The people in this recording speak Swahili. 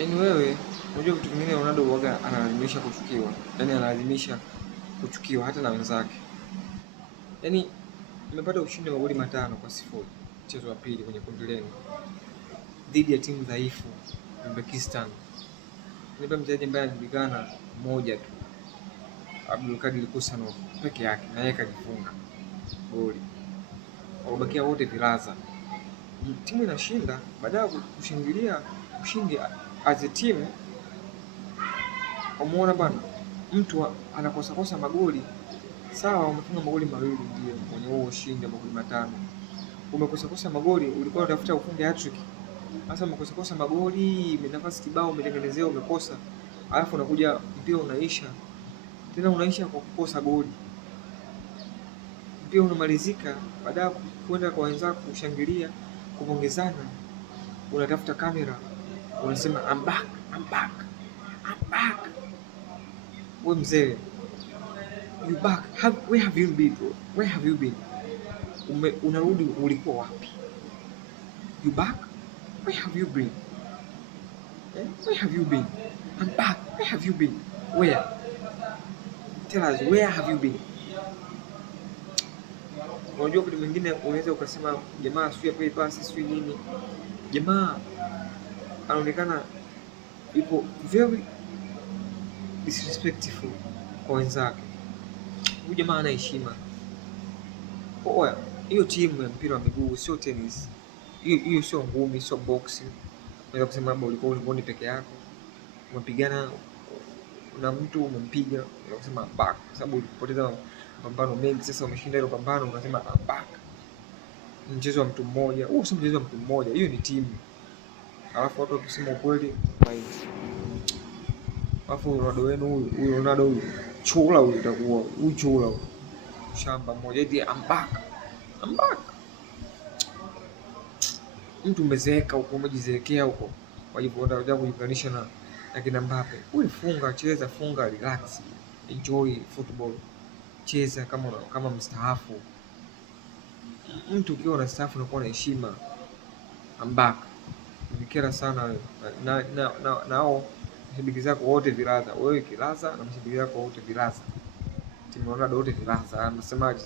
Yaani wewe unajua vitu vingine Ronaldo huwaga analazimisha kuchukiwa. Yaani analazimisha kuchukiwa hata na wenzake. Yaani mmepata ushindi wa magoli 5-0 mchezo wa pili kwenye kundi lenu dhidi ya timu dhaifu Uzbekistan. Nipa mchezaji ambaye anajulikana mmoja tu, Abdulkadir Kusanov peke yake, na yeye kajifunga goli. Wabakia wote vilaza. Timu inashinda, baada ya kushangilia ushindi as a team, umeona bana, mtu anakosa magoli. Sawa, umefunga magoli mawili ndio kwenye huo ushindi wa magoli 5. Umekosa magoli, ulikuwa unatafuta ufunge hat-trick. Sasa umekosa magoli, nafasi kibao umetengenezea umekosa. Alafu unakuja mpira unaisha. Tena unaisha kwa kukosa goli. Mpira unamalizika, baada ya kwenda kwa wenzako kushangilia, kupongezana, unatafuta kamera, unasema I'm back. Wewe mzee, you back. Where have you been, bro? Where have you been? Unarudi, ulikuwa wapi? You back? Where have you been? Where have you been? I'm back. Where have you been? Where? Tell us, where have you been? Unajua kitu mwingine unaweza ukasema jamaa sio ape pasi sio nini. Jamaa anaonekana yupo very disrespectful kwa wenzake. Huyu jamaa ana heshima. Oya, hiyo timu ya mpira wa miguu sio tennis. Hiyo sio ngumi, sio boxing. Unaweza kusema labda ulikuwa ni peke yako. Umepigana na mtu umempiga, unaweza kusema back kwa sababu ulipoteza mapambano mengi. Sasa umeshinda ile pambano unasema back. Mchezo wa mtu mmoja, sio mchezo wa mtu mmoja, hiyo ni timu. Alafu watu wakisema ukweli bye. Alafu Ronaldo wenu huyu Ronaldo huyu chula huyu itakuwa huyu chula shamba moja eti I'm back. Mtu umezeeka huko, umejizeekea huko, wajipoenda kujiunganisha na kina Mbappe. Funga, cheza, funga, relax, enjoy football, cheza kama mstaafu. Mtu ukiwa unastaafu unakuwa na heshima. I'm back. Nikera sana wewe. Nao mashabiki zako wote vilaza. Wewe kilaza na mashabiki zako wote vilaza. Timu Ronaldo wote vilaza. Anasemaje?